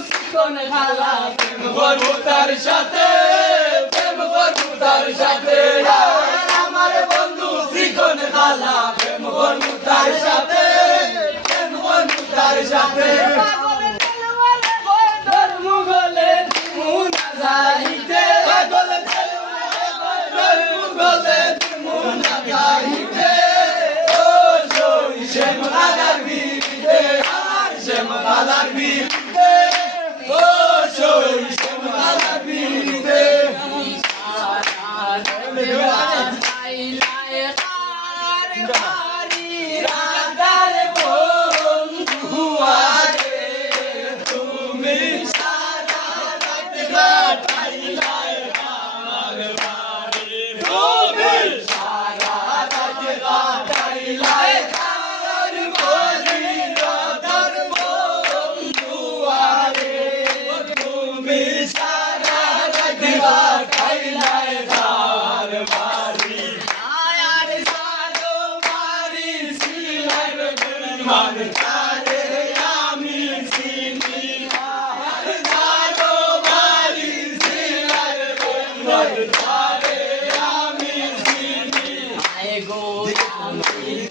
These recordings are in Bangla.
চিকন খালা প্রেম করবো তার সাথে প্রেম করবো তার সাথে আমার বন্ধু চিকন খালা প্রেম করবো তার সাথে প্রেম করবো তার সাথে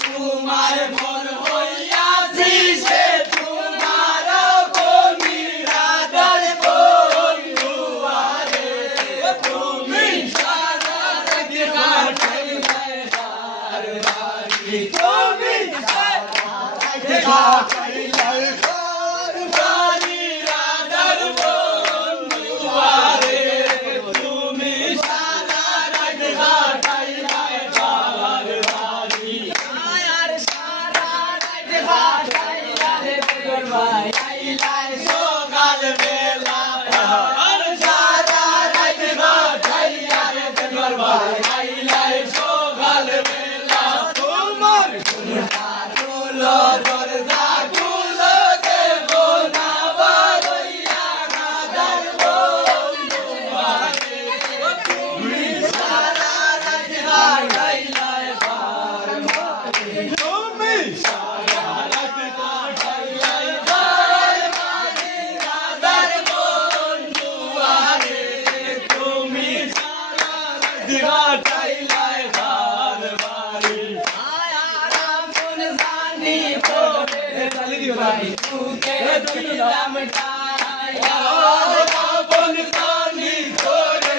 তোমার মন হইয়াছি সে তোমার বনিরাদার বন্ধু আরে তুমি সারা রাত কাটাইলে তার বাড়ি তুমি সারা রাত কাটাইলে তার বাড়ি রাদার বন্ধু আরে তুমি সারা রাত কাটাইলে তার বাড়ি সকাল বেলা আর সারা রাত কাটাইয়া রে তোমার ভাই আইলাই সকাল বেলা তোমার ঘুমটা তুলো দরজা খুলো দেবো না বারইয়া রাধার বন্ধু আরে তুমি সারা রাত কাটাইলা বার মারে তুমি সারা রাত কাটাইলা বার মারে রাধার বন্ধু আরে তুমি সারা রাত কাটাইলা বার মারে আরাম কোন জানি পড়ে ভাই তুকে দিলাম টাই আপন জানি পড়ে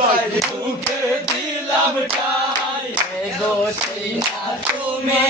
ভাই তুকে দিলাম টাই গো সেই না তুমি